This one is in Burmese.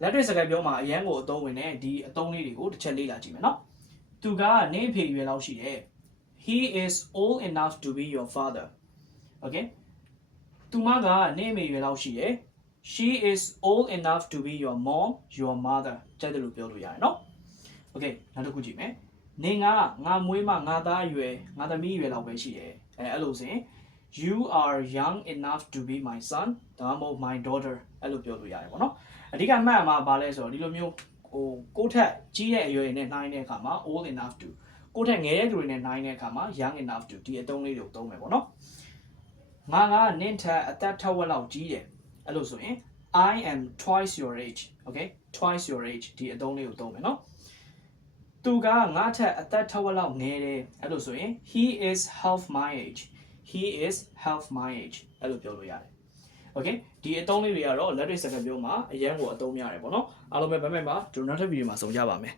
လက်တွေ့စကားပြောမှာအရန်ကိုအသုံးဝင်တဲ့ဒီအသုံးလေးတွေကိုတစ်ချက်လေ့လာကြည့်မယ်နော်သူကနေဖေရွယ်လောက်ရှိတယ် he is old enough to be your father okay သူမကနေမေရွယ်လောက်ရှိတယ် she is old enough to be your mom your mother ကြိုက်တယ်လို့ပြောလို့ရတယ်နော် okay နောက်တစ်ခုကြည့်မယ်နေငါမွေးမှငါသားရွယ်ငါသမီးရွယ်လောက်ပဲရှိတယ်အဲ့လိုဆိုရင် you are young enough to be my son ဒါမှမဟုတ် my daughter အဲ့လိုပြောလို့ရတယ်ပေါ့နော်အဓိကမှတ်မှာဘာလဲဆိုတော့ဒီလိုမျိုးဟိုကိုယ့်ထက်ကြီးတဲ့အရွယ်နဲ့နှိုင်းတဲ့အခါမှာ old enough to ကိုယ့်ထက်ငယ်တဲ့သူတွေနဲ့နှိုင်းတဲ့အခါမှာ young enough to ဒီအသုံးလေးတွေကိုသုံးမယ်ပေါ့နော်ငါနင့်ထက်အသက်ထက်ဝက်လောက်ကြီးတယ်အဲ့လိုဆိုရင် I am twice your age okay twice your age ဒီအသုံးလေးကိုသုံးမယ်နော်သူကငါထက်အသက်ထက်ဝက်လောက်ငယ်တယ်အဲ့လိုဆိုရင် he is half my age he is half my age အဲ့လိုပြောလို့ရတယ် okay ဒီအသုံးလေးတွေကတော့လက်တွေ့စကားပြောမှာအရန်ကိုအသုံးများတယ်ပေါ့နော်အားလုံးပဲဘယ်မှာကျွန်တော်နောက်ထပ်ဗီဒီယိုမှာဆုံကြပါမယ်